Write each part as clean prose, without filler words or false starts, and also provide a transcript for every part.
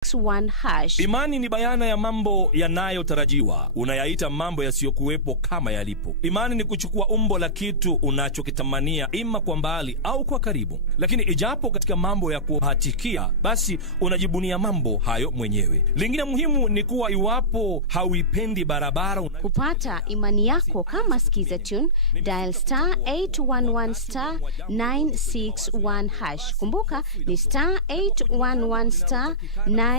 #. Imani ni bayana ya mambo yanayotarajiwa, unayaita mambo yasiyokuwepo kama yalipo. Imani ni kuchukua umbo la kitu unachokitamania, ima kwa mbali au kwa karibu. Lakini ijapo katika mambo ya kuhatikia, basi unajibunia mambo hayo mwenyewe. Lingine muhimu ni kuwa iwapo hauipendi barabara kupata imani yako kama skiza tune, dial *811*961#. Kumbuka ni *811*961#.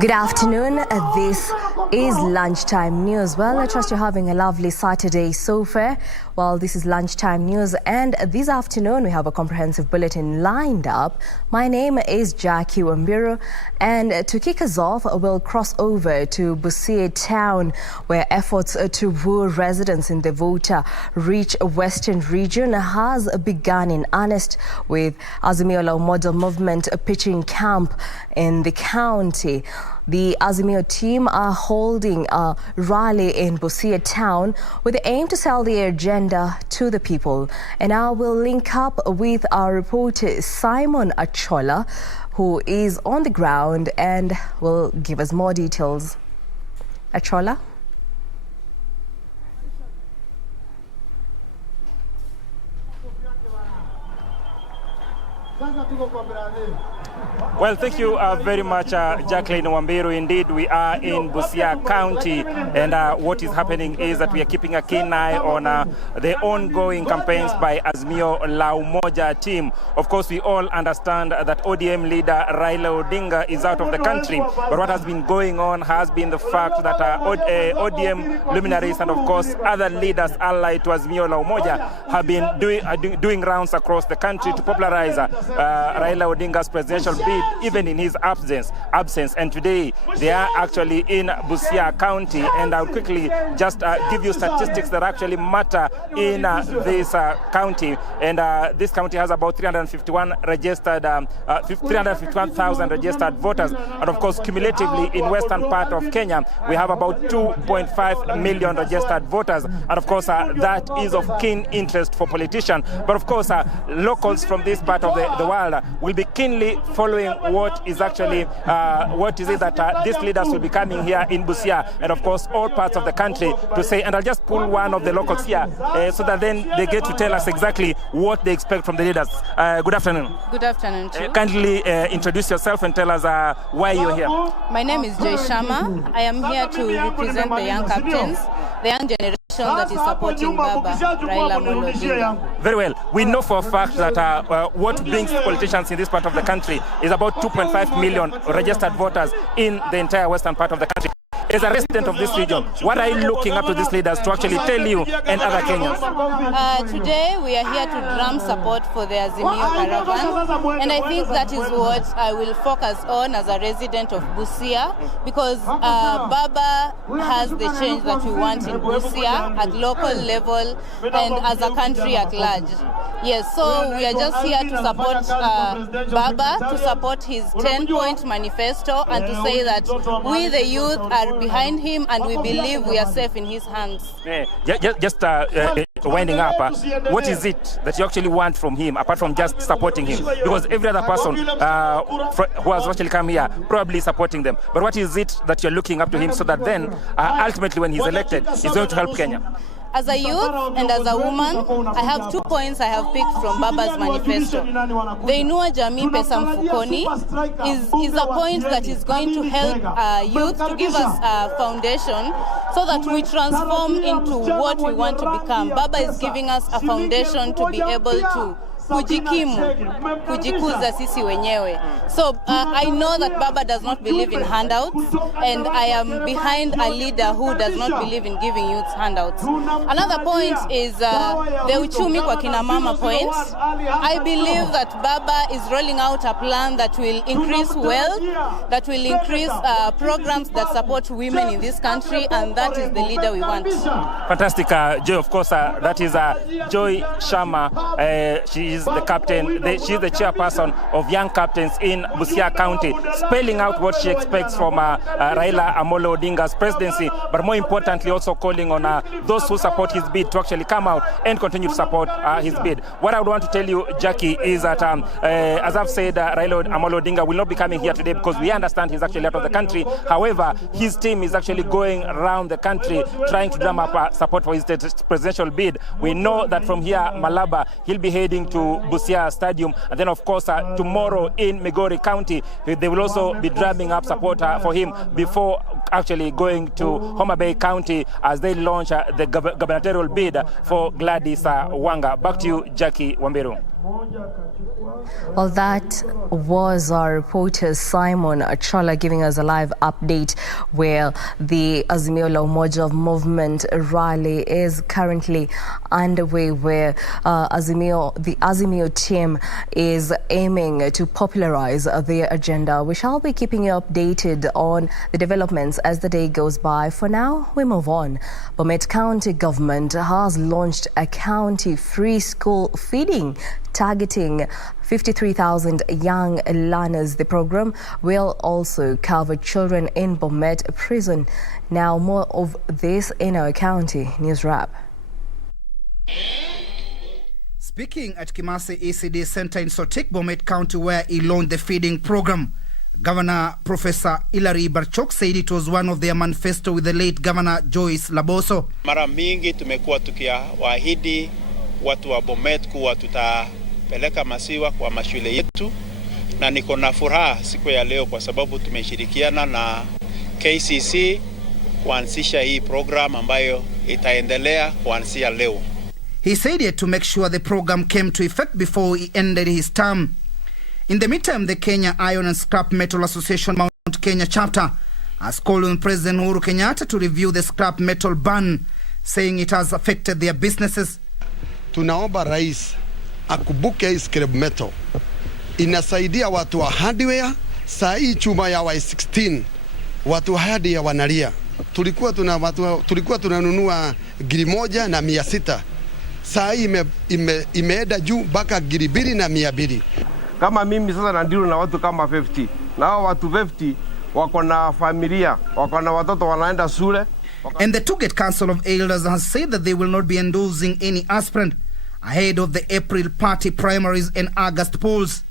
Good afternoon. This is Lunchtime News. Well, I trust you're having a lovely Saturday so far. Well, this is Lunchtime News, and this afternoon we have a comprehensive bulletin lined up. My name is Jacky, Wambiru, and to kick us off, we'll cross over to Busia town, where efforts to woo residents in the voter-rich Western region has begun in earnest, with Azimio La Umoja movement pitching camp in the county. The Azimio team are holding a rally in Busia town with the aim to sell their agenda to the people. And now we'll link up with our reporter Simon Achola, who is on the ground and will give us more details. Achola? Well, thank you very much, Jacqueline Wambiru. Indeed, we are in Busia County, and what is happening is that we are keeping a keen eye on the ongoing campaigns by Azimio La Umoja team. Of course, we all understand that ODM leader Raila Odinga is out of the country, but what has been going on has been the fact that ODM luminaries and, of course, other leaders allied to Azimio La Umoja have been doing rounds across the country to popularize Raila Odinga's presidential bid, even in his absence. And today they are actually in Busia County, and I'll quickly just give you statistics that actually matter in this county. And this county has about 351,000 registered voters, and of course cumulatively in western part of Kenya we have about 2.5 million registered voters, and of course that is of keen interest for politicians. But of course locals from this part of the world will be keenly following what is actually what is it that these leaders will be coming here in Busia, and of course all parts of the country to say. And I'll just pull one of the locals here so that then they get to tell us exactly what they expect from the leaders. Good afternoon. Good afternoon too. Kindly introduce yourself and tell us why you're here. My name is Joy Sharma. I am here to represent the young captains, the young generation that is supporting Baba Raila Odinga. Very well. We know for a fact that what brings politicians in this part of the country is about 2.5 million registered voters in the entire western part of the country. As a resident of this region, what are you looking up to these leaders to actually tell you and other Kenyans? Today we are here to drum support for the Azimio caravan, and I think that is what I will focus on as a resident of Busia, because Baba has the change that we want in Busia at local level and as a country at large. Yes, so we are just here to support Baba, to support his 10-point manifesto, and to say that we the youth are behind him, and we believe we are safe in his hands. Just winding up, what is it that you actually want from him, apart from just supporting him? Because every other person who has actually come here probably supporting them. But what is it that you're looking up to him so that then, ultimately, when he's elected, he's going to help Kenya? As a youth and as a woman, I have 2 points I have picked from Baba's manifesto. The Inua Jamii Pesa Mfukoni is a point that is going to help youth, to give us a foundation so that we transform into what we want to become. Baba is giving us a foundation to be able to kujikimu, kujikuza sisi wenyewe. So I know that Baba does not believe in handouts, and I am behind a leader who does not believe in giving youth handouts. Another point is the uchumi kwa kina mama point. I believe that Baba is rolling out a plan that will increase wealth, that will increase programs that support women in this country, and that is the leader we want. Fantastic, Joy. Of course, that is Joy Sharma. She is the captain, she is the chairperson of Young Captains in Busia County, spelling out what she expects from Raila Amolo Odinga's presidency, but more importantly also calling on those who support his bid to actually come out and continue to support his bid. What I would want to tell you, Jacky, is that as I've said, Raila Amolo Odinga will not be coming here today because we understand he's actually out of the country. However, his team is actually going around the country trying to drum up support for his presidential bid. We know that from here, Malaba, he'll be heading to Busia Stadium, and then of course tomorrow in Migori County they will also be drumming up support for him before actually going to Homa Bay County as they launch the gubernatorial bid for Gladys Wanga. Back to you, Jacky Wambiru. Well, that was our reporter Simon Achola giving us a live update where the Azimio la Umoja movement rally is currently underway, where the Azimio team is aiming to popularize their agenda. We shall be keeping you updated on the developments as the day goes by. For now, we move on. Bomet County government has launched a county-free school feeding targeting 53,000 young learners. The program will also cover children in Bomet prison. Now, more of this in our county news wrap. Speaking at Kimase ECD Center in Sotik, Bomet County, where he launched the feeding program, Governor Professor Hilary Barchok said it was one of their manifesto with the late Governor Joyce Laboso. Mara mingi tumekuwa tukiwaahidi watu wa Bomet kuwa tutapeleka masiwa kwa mashule yetu, na niko na furaha siku ya leo kwa sababu tumeshirikiana na KCC kuanzisha hii program ambayo itaendelea kuanzia leo. He said he had to make sure the program came to effect before he ended his term. In the meantime, the Kenya Iron and Scrap Metal Association Mount Kenya chapter has called on President Uhuru Kenyatta to review the scrap metal ban, saying it has affected their businesses. Tunaomba rais akubuke hii scrap metal. Inasaidia watu wa hardware. Saa hii chuma ya Y16 watu hardware wanalia. Tulikuwa tunanunua giri 1 na 600. Saa hii imeenda juu mpaka giri 2 na 200. Kama mimi sasa nandilo na watu kama 50. Na hao watu 50 wako na familia, wako na watoto wanaenda shule. And the Tuget Council of Elders has said that they will not be endorsing any aspirant ahead of the April party primaries and August polls.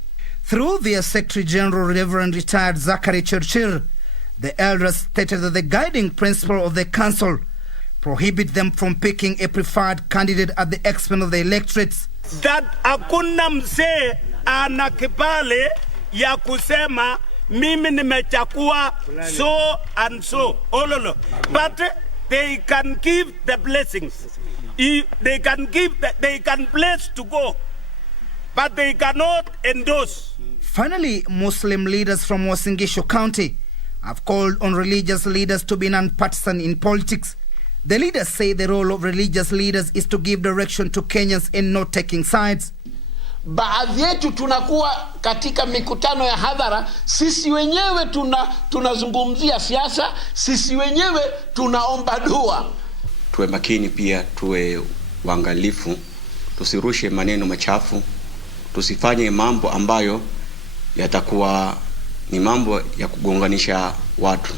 Through their Secretary General, Reverend Retired Zachary Churchill, the elders stated that the guiding principle of the council prohibit them from picking a preferred candidate at the expense of the electorates. That hakuna mzee ana kibali ya kusema mimi nimechagua so and so. Ololo. But they can give the blessings. They can bless to go, but they cannot endorse. Finally, Muslim leaders from Uasin Gishu County have called on religious leaders to be non-partisan in politics. The leaders say the role of religious leaders is to give direction to Kenyans and not taking sides. Baadhi yetu tunakuwa katika mikutano ya hadhara, sisi wenyewe tunazungumzia siasa, sisi wenyewe tunaomba dua. Tuwe makini pia, tuwe waangalifu, tusirushe maneno machafu, tusifanye mambo ambayo yatakuwa ni mambo ya kugonganisha watu.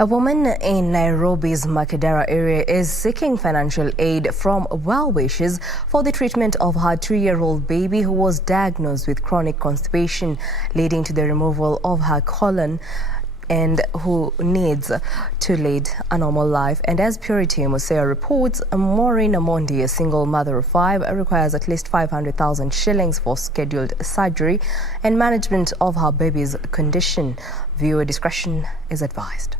A woman in Nairobi's Makadara area is seeking financial aid from well-wishers for the treatment of her 2-year-old baby who was diagnosed with chronic constipation, leading to the removal of her colon, and who needs to lead a normal life. And as Purity Musea reports, Maureen Amondi, a single mother of 5, requires at least 500,000 shillings for scheduled surgery and management of her baby's condition. Viewer discretion is advised.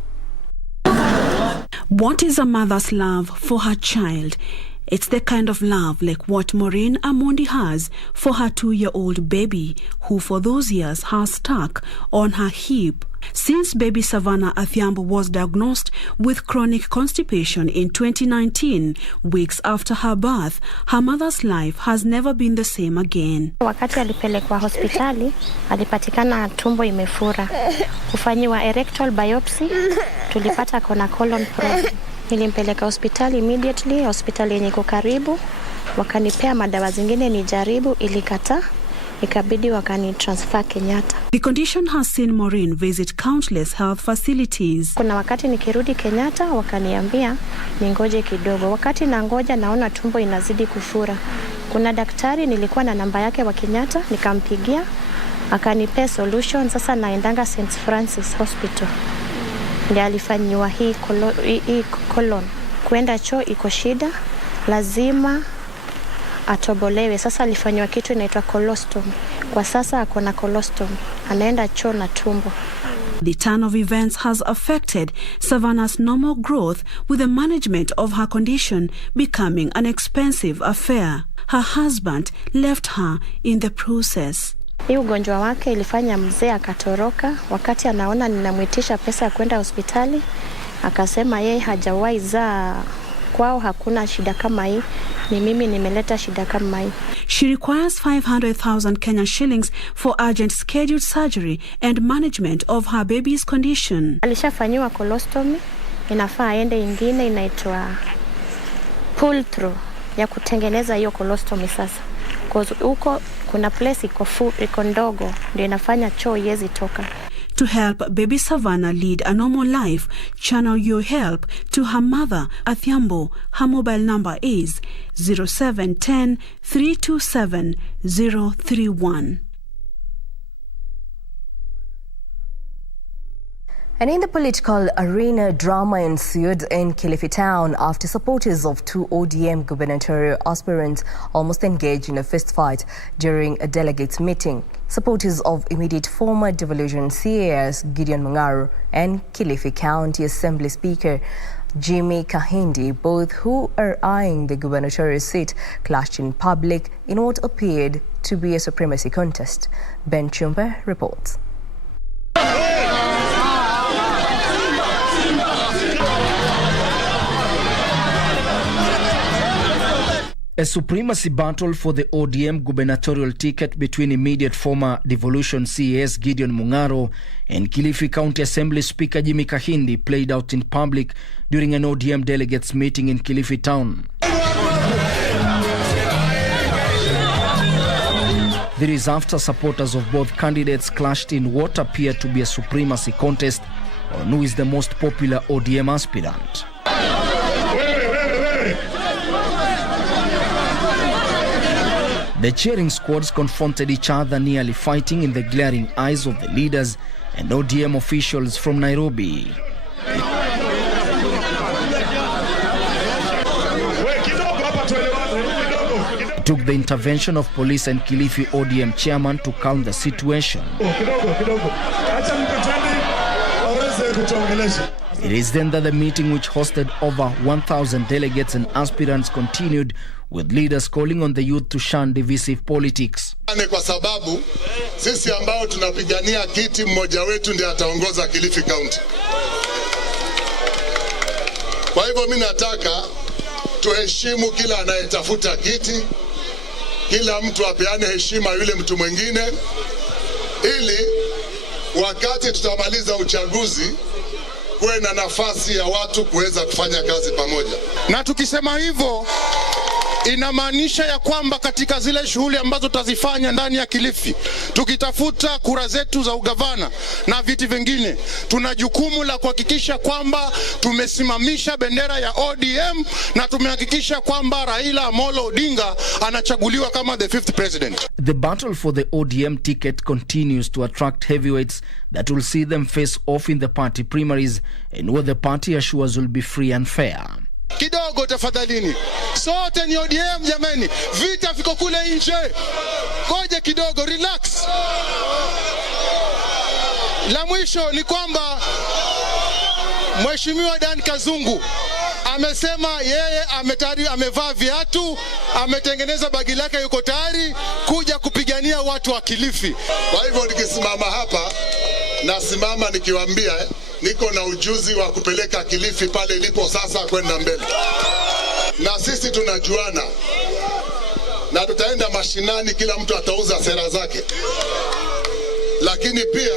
What is a mother's love for her child? It's the kind of love like what Maureen Amondi has for her 2-year-old baby, who for those years has stuck on her hip. Since baby Savannah Athiambo was diagnosed with chronic constipation in 2019, weeks after her birth, her mother's life has never been the same again. Wakati alipelekwa hospitali, alipatikana tumbo imefura. Kufanyiwa rectal biopsy, tulipata kona colon probe. Nilimpeleka hospitali immediately, hospitali yenye iko karibu. Wakanipea madawa zingine nijaribu, ilikataa. Ikabidi wakani transfer Kenyatta. The condition has seen Maureen visit countless health facilities. Kuna wakati nikirudi Kenyatta wakaniambia ningoje kidogo. Wakati nangoja naona tumbo inazidi kufura. Kuna daktari nilikuwa na namba yake wa Kenyatta, nikampigia, akanipea solution. Sasa naendanga St. Francis Hospital. Ndiye alifanyiwa hii colon. Kuenda choo iko shida, lazima atobolewe. Sasa alifanywa kitu inaitwa colostomy. Kwa sasa akona colostomy. Anaenda choo na tumbo. The turn of events has affected Savannah's normal growth, with the management of her condition becoming an expensive affair. Her husband left her in the process. Hii ugonjwa wake ilifanya mzee akatoroka. Wakati anaona ninamwitisha pesa ya kwenda hospitali, akasema yeye hajawahi zaa, kwao hakuna shida kama hii, ni mimi nimeleta shida kama hii. She requires 500,000 Kenyan shillings for urgent scheduled surgery and management of her baby's condition. Alishafanyiwa colostomy, inafaa aende ingine inaitwa pull through ya kutengeneza hiyo colostomy sasa. Because huko kuna place iko ndogo ndio inafanya choo yezi toka. To help baby Savannah lead a normal life, channel your help to her mother, Athiambo. Her mobile number is 0710 327 031. And in the political arena, drama ensued in Kilifi town after supporters of 2 ODM gubernatorial aspirants almost engaged in a fistfight during a delegates meeting. Supporters of immediate former devolution CAS Gideon Mung'aro and Kilifi County Assembly Speaker Jimmy Kahindi, both who are eyeing the gubernatorial seat, clashed in public in what appeared to be a supremacy contest. Ben Chumba reports. A supremacy battle for the ODM gubernatorial ticket between immediate former devolution CAS Gideon Mung'aro and Kilifi County Assembly Speaker Jimmy Kahindi played out in public during an ODM delegates meeting in Kilifi town. This is after supporters of both candidates clashed in what appeared to be a supremacy contest on who is the most popular ODM aspirant. The cheering squads confronted each other, nearly fighting in the glaring eyes of the leaders and ODM officials from Nairobi. It took the intervention of police and Kilifi ODM chairman to calm the situation. It is then that the meeting, which hosted over 1,000 delegates and aspirants, continued, with leaders calling on the youth to shun divisive politics. Kwa sababu sisi ambao tunapigania kiti, mmoja wetu ndiye ataongoza Kilifi County. Kwa hivyo mimi nataka tuheshimu kila anayetafuta kiti, kila mtu apeane heshima yule mtu mwingine, ili wakati tutamaliza uchaguzi kuwe na nafasi ya watu kuweza kufanya kazi pamoja. Na tukisema hivyo Inamaanisha ya kwamba katika zile shughuli ambazo tutazifanya ndani ya Kilifi, tukitafuta kura zetu za ugavana na viti vingine, tuna jukumu la kuhakikisha kwamba tumesimamisha bendera ya ODM na tumehakikisha kwamba Raila Amolo Odinga anachaguliwa kama the 5th president. The battle for the ODM ticket continues to attract heavyweights that will see them face off in the party primaries, and where the party assures will be free and fair. Kidogo tafadhalini, sote ni ODM jameni, vita viko kule nje, ngoja kidogo, relax. La mwisho ni kwamba Mheshimiwa Dan Kazungu amesema yeye amevaa viatu, ametengeneza bagi lake, yuko tayari kuja kupigania watu wa Kilifi. Kwa hivyo nikisimama hapa, nasimama nikiwaambia niko na ujuzi wa kupeleka Kilifi pale ilipo sasa kwenda mbele. Na sisi tunajuana, na tutaenda mashinani, kila mtu atauza sera zake. Lakini pia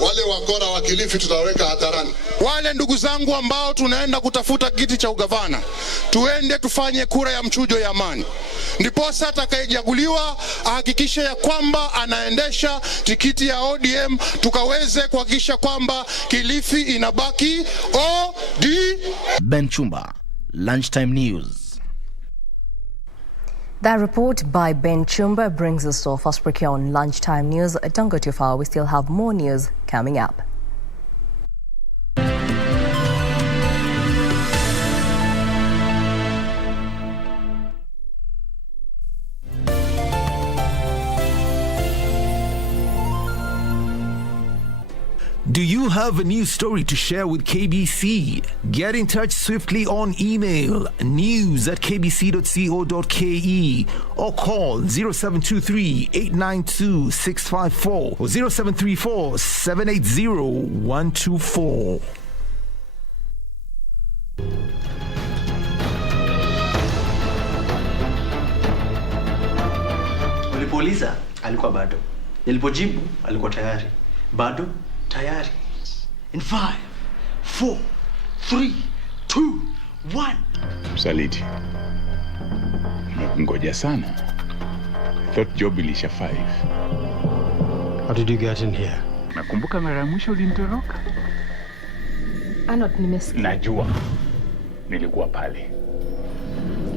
wale wakora wa Kilifi tutaweka hatarani. Wale ndugu zangu ambao tunaenda kutafuta kiti cha ugavana, tuende tufanye kura ya mchujo ya amani. Ndiposa atakayechaguliwa ahakikishe ya kwamba anaendesha tikiti ya ODM, tukaweze kuhakikisha kwamba Kilifi inabaki ODM. Ben Chumba, Lunchtime News. That report by Ben Chumba brings us to our first break here on Lunchtime News. Don't go too far, we still have more news coming up. Do you have a news story to share with KBC? Get in touch swiftly on email news@kbc.co.ke or call 0723 892 654 or 0734 780 124. Nilipouliza alikuwa bado. Nilipojibu alikuwa tayari. Bado tayari. In 5, 4, 3, 2, 1. Msaliti. Ngoja sana. I thought job ilisha 5. How did you get in here? Nakumbuka mara ya mwisho ulinitoroka. Anot, nimesikia. Najua. Nilikuwa pale.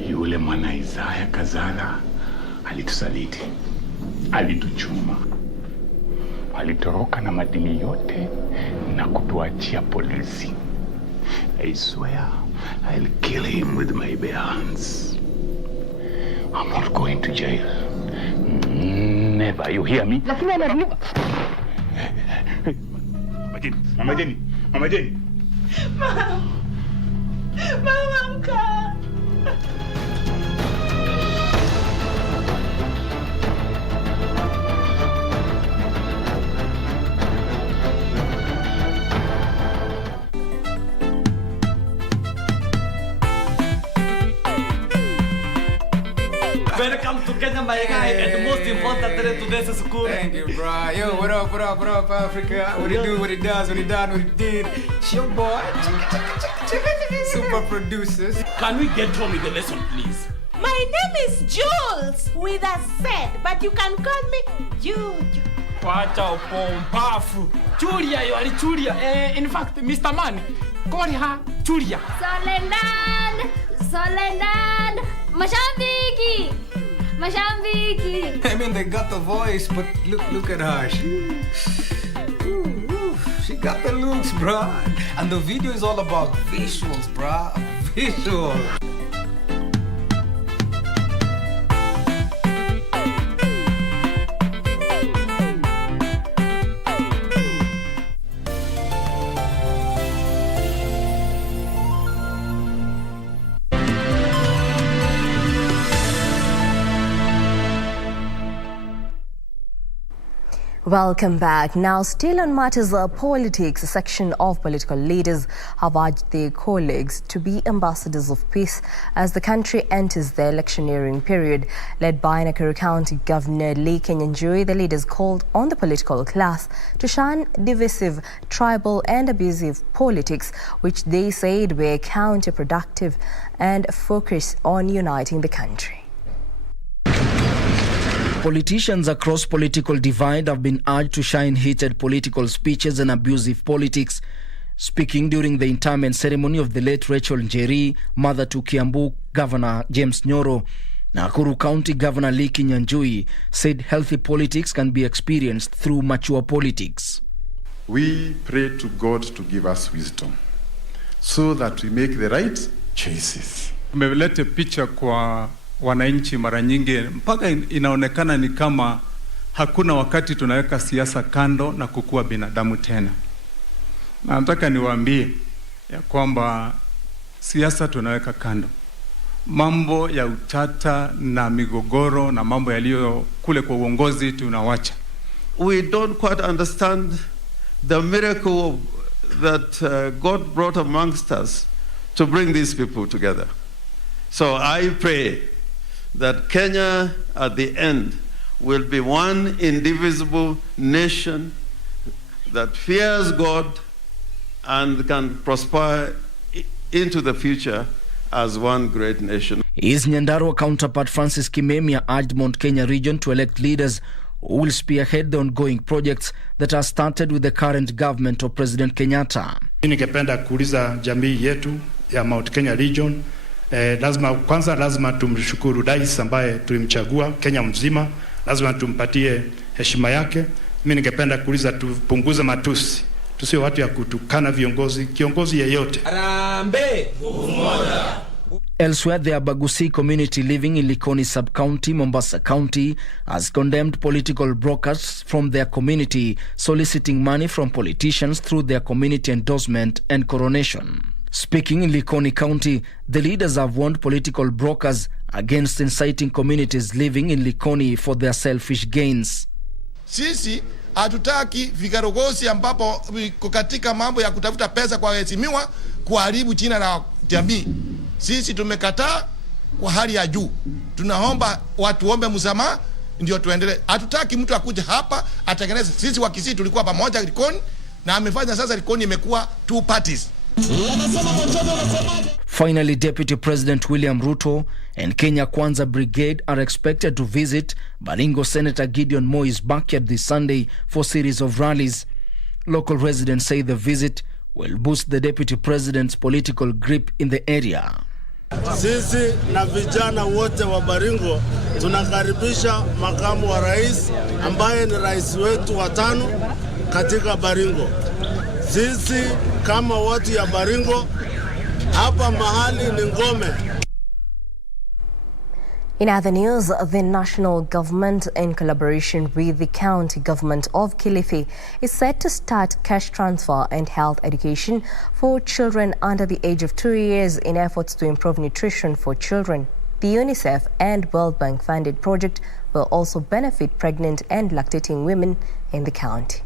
Yule mwana Isaya Kazala alitusaliti. Alituchuma. Alitoroka na madini yote na kutuachia polisi. I swear I'll kill him with my bare hands. I'm not going to jail. Never, you hear me? Lakini ananipa. Mama Jenny. Mama mka. Welcome to Kenya, my guy, and the most important to this school. Thank you, bro. Yo, what up, Africa? What it do, what it does, what it done, what it did. It's your boy. Super producers. Can we get on with the lesson, please? My name is Jules with a Z, but you can call me Juju. Wacha upompafu. Julia, you are Julia. In fact, Mr. Man, call her Julia. Solendan, Mashambiki. I mean, they got the voice, but look at her. She got the looks, bro. And the video is all about visuals, bro. Visuals. Welcome back. Now, still on matters of politics, a section of political leaders have urged their colleagues to be ambassadors of peace as the country enters the electioneering period. Led by Nakuru County Governor Lee Kenyanjui, the leaders called on the political class to shun divisive, tribal and abusive politics, which they said were counterproductive, and focus on uniting the country. Politicians across political divide have been urged to shun heated political speeches and abusive politics. Speaking during the interment ceremony of the late Rachel Njeri, mother to Kiambu Governor James Nyoro, Nakuru County Governor Lee Kenyanjui said healthy politics can be experienced through mature politics. We pray to God to give us wisdom so that we make the right choices. Umeleta picha kwa wananchi mara nyingi mpaka inaonekana ni kama hakuna wakati tunaweka siasa kando na kukua binadamu tena. Na nataka niwaambie ya kwamba siasa tunaweka kando. Mambo ya utata na migogoro na mambo yaliyo kule kwa uongozi tunawacha. We don't quite understand the miracle that God brought amongst us to bring these people together. So I pray that Kenya at the end will be one indivisible nation that fears God and can prosper into the future as one great nation. His Nyandarua counterpart Francis Kimemia urged Mount Kenya region to elect leaders who will spearhead the ongoing projects that are started with the current government of President Kenyatta. Ningependa kuuliza jamii yetu ya Mount Kenya region, lazima tumshukuru rais ambaye tulimchagua Kenya mzima, lazima tumpatie heshima yake. Mimi ningependa kuuliza tupunguze matusi, tusiwe watu ya kutukana kiongozi yeyote. Harambee umoja. Elsewhere, the Abagusi community living in Likoni sub-county, Mombasa County, has condemned political brokers from their community soliciting money from politicians through their community endorsement and coronation. Speaking in Likoni County, the leaders have warned political brokers against inciting communities living in Likoni for their selfish gains. Sisi hatutaki vigarogosi ambapo katika mambo ya kutafuta pesa kwa waheshimiwa kuharibu jina la jamii. Sisi tumekataa kwa hali ya juu. Tunaomba watu ombe msamaha ndio tuendelee. Hatutaki mtu akuje hapa atengeneze. Sisi wa Kisii tulikuwa pamoja Likoni na amefanya sasa Likoni imekuwa two parties. Finally, Deputy President William Ruto and Kenya Kwanza Brigade are expected to visit Baringo Senator Gideon Moi's backyard this Sunday for a series of rallies. Local residents say the visit will boost the Deputy President's political grip in the area. Sisi na vijana wote wa Baringo tunakaribisha makamu wa rais ambaye ni rais wetu wa 5 katika Baringo. Sisi kama watu ya Baringo hapa mahali ni ngome. In other news, the national government, in collaboration with the county government of Kilifi, is set to start cash transfer and health education for children under the age of 2 years in efforts to improve nutrition for children. The UNICEF and World Bank funded project will also benefit pregnant and lactating women in the county.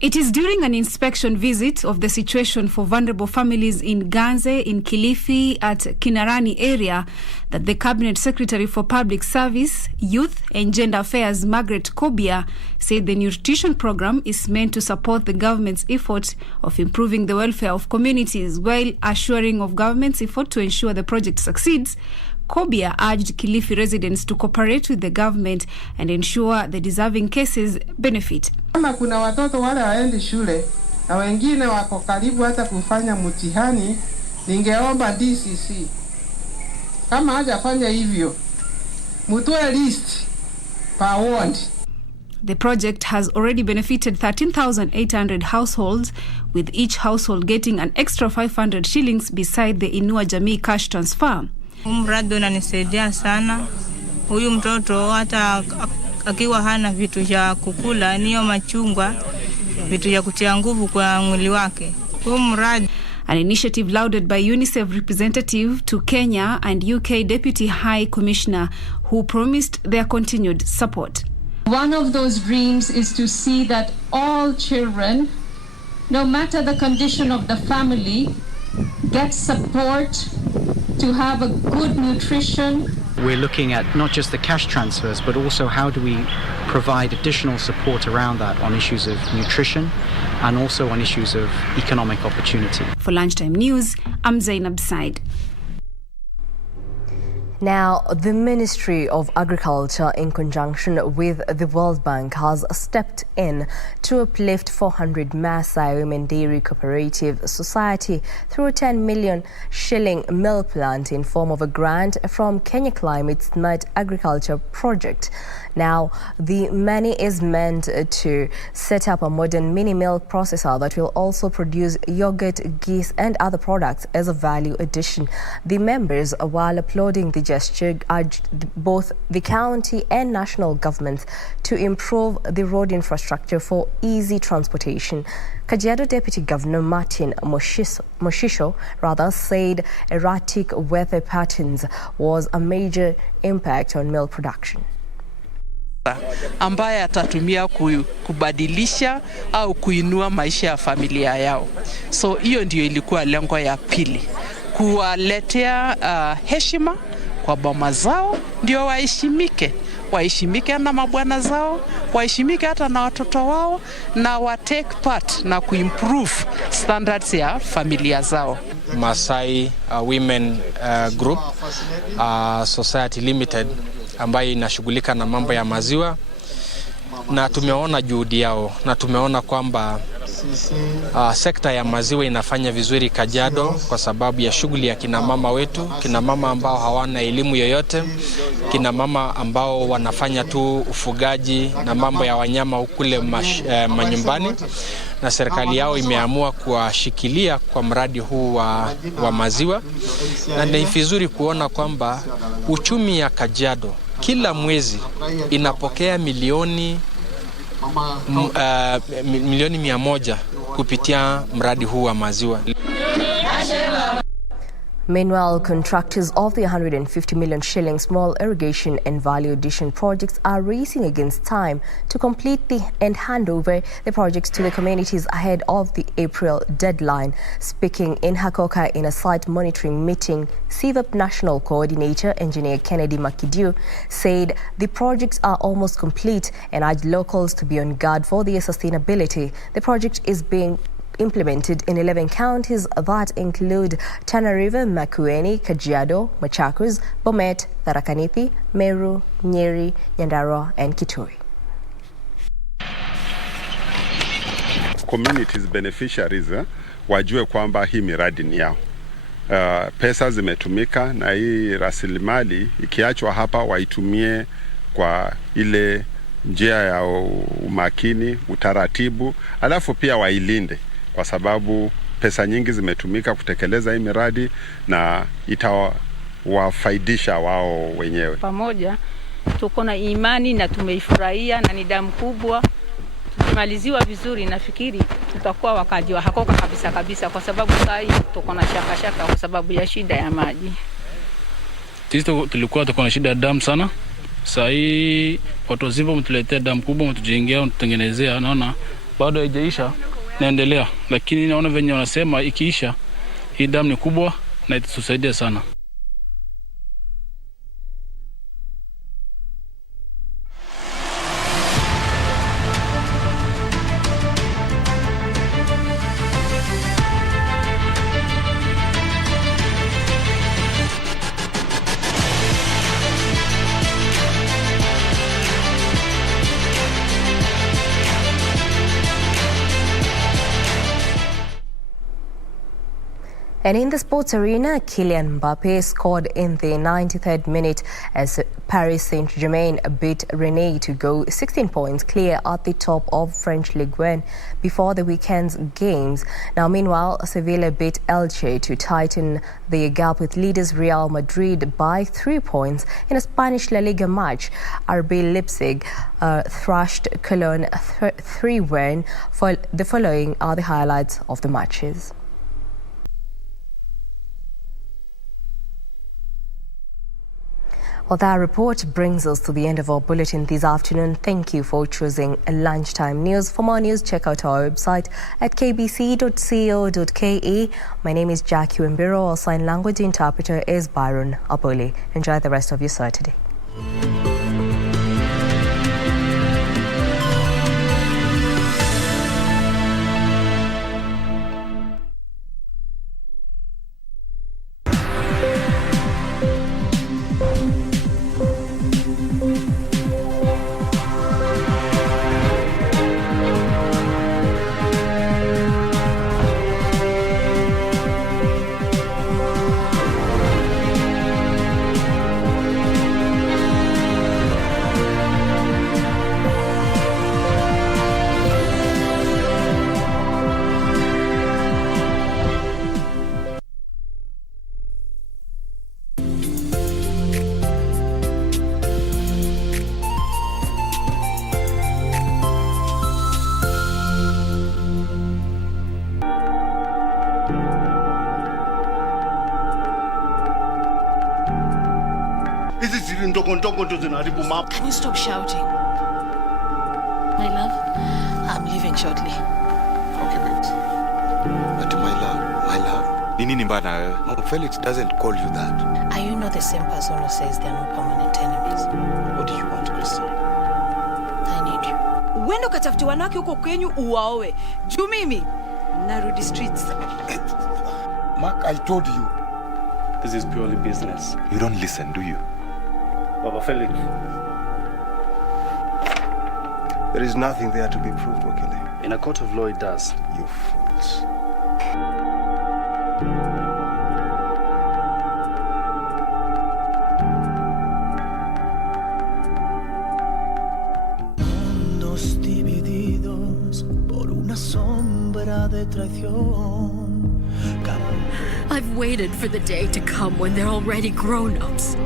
It is during an inspection visit of the situation for vulnerable families in Ganze, in Kilifi, at Kinarani area, that the Cabinet Secretary for Public Service, Youth and Gender Affairs, Margaret Kobia, said the nutrition program is meant to support the government's effort of improving the welfare of communities, while assuring of government's effort to ensure the project succeeds. Kobia urged Kilifi residents to cooperate with the government and ensure the deserving cases benefit. Kama kuna watoto wale waendi shule na wengine wako karibu hata kufanya mtihani, ningeomba DCC kama hajafanya hivyo mtoe list per ward. The project has already benefited 13,800 households, with each household getting an extra 500 shillings beside the Inua Jamii cash transfer. Mradi unanisaidia sana. Huyu mtoto hata akiwa hana vitu vya kukula, niyo machungwa, vitu vya kutia nguvu kwa mwili wake. Huu mradi. an initiative lauded by UNICEF representative to Kenya and UK Deputy High Commissioner, who promised their continued support. One of those dreams is to see that all children, no matter the condition of the family, get support to have a good nutrition. We're looking at not just the cash transfers, but also how do we provide additional support around that on issues of nutrition and also on issues of economic opportunity. For Lunchtime News, I'm Zainab Said. Now, the Ministry of Agriculture, in conjunction with the World Bank, has stepped in to uplift 400 Maasai Women Dairy Cooperative Society through a 10 million shilling milk plant in form of a grant from Kenya Climate Smart Agriculture Project. Now, the money is meant to set up a modern mini milk processor that will also produce yogurt, geese and other products as a value addition. The members, while applauding the gesture, urged both the county and national governments to improve the road infrastructure for easy transportation. Kajiado Deputy Governor Martin Moshisho said erratic weather patterns was a major impact on milk production. Ambaye atatumia kubadilisha au kuinua maisha ya familia yao. So hiyo ndio ilikuwa lengo ya pili, kuwaletea heshima kwa boma zao, ndio waheshimike na mabwana zao, waheshimike hata na watoto wao, na wa take part na kuimprove standards ya familia zao. Maasai Women Group Society Limited ambayo inashughulika na mambo ya maziwa, na tumeona juhudi yao na tumeona kwamba sekta ya maziwa inafanya vizuri Kajiado kwa sababu ya shughuli ya kina mama wetu, kina mama ambao hawana elimu yoyote, kina mama ambao wanafanya tu ufugaji na mambo ya wanyama kule manyumbani, na serikali yao imeamua kuwashikilia kwa mradi huu wa maziwa, na ni vizuri kuona kwamba uchumi ya Kajiado kila mwezi inapokea milioni 100 kupitia mradi huu wa maziwa. Meanwhile, contractors of the 150 million shilling small irrigation and value addition projects are racing against time to complete and hand over the projects to the communities ahead of the April deadline. Speaking in Hakoka in a site monitoring meeting, CVIP National Coordinator Engineer Kennedy Makidiu said the projects are almost complete and urged locals to be on guard for their sustainability. The project is being implemented in 11 counties that include Tana River, Makueni, Kajiado, Machakos, Bomet, Tharaka Nithi, Meru, Nyeri, Nyandarua and Kitui. Communities beneficiaries wajue kwamba hii miradi ni yao. Pesa zimetumika na hii rasilimali ikiachwa hapa waitumie kwa ile njia ya umakini, utaratibu, alafu pia wailinde kwa sababu pesa nyingi zimetumika kutekeleza hii miradi na itawafaidisha wao wenyewe. Pamoja tuko na imani na tumeifurahia na ni damu kubwa. Tukimaliziwa vizuri nafikiri tutakuwa wakaji wa Hakoka kabisa kwa sababu sasa tuko na shaka kwa sababu ya shida ya maji. Sisi tulikuwa tuko na shida ya damu sana. Sasa hii watu wazima mtuletea damu kubwa, mtujengea, mtutengenezea, naona bado haijaisha, naendelea, lakini naona venye wanasema ikiisha hii damu ni kubwa na itatusaidia sana. And in the sports arena, Kylian Mbappe scored in the 93rd minute as Paris Saint-Germain beat Rennes to go 16 points clear at the top of French Ligue 1 before the weekend's games. Now, meanwhile, Sevilla beat Elche to tighten the gap with leaders Real Madrid by 3 points in a Spanish La Liga match. RB Leipzig thrashed Cologne 3-1. The following are the highlights of the matches. Well, that report brings us to the end of our bulletin this afternoon. Thank you for choosing Lunchtime News. For more news, check out our website at kbc.co.ke. My name is Jacky, Wambiru. Our sign language interpreter is Byron Aboli. Enjoy the rest of your Saturday. Can you stop shouting? My love, I'm leaving shortly. Okay, babes. But my love. Nini mbaya na wewe? Felix doesn't call you that. Are you not the same person who says they're not permanent enemies? What do you want, Kristen? I need you. Uende ukatafuti wanawake huko kwenyu uwaoe. Juu mimi narudi streets. Mark, I told you. This is purely business. You don't listen, do you? Baba Felix. There is nothing there to be proved, Wakili. In a court of law, it does. You fools. Mundos divididos por una sombra de traición. I've waited for the day to come when they're already grown-ups,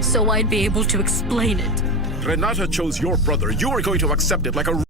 so I'd be able to explain it. Renata chose your brother. You are going to accept it like a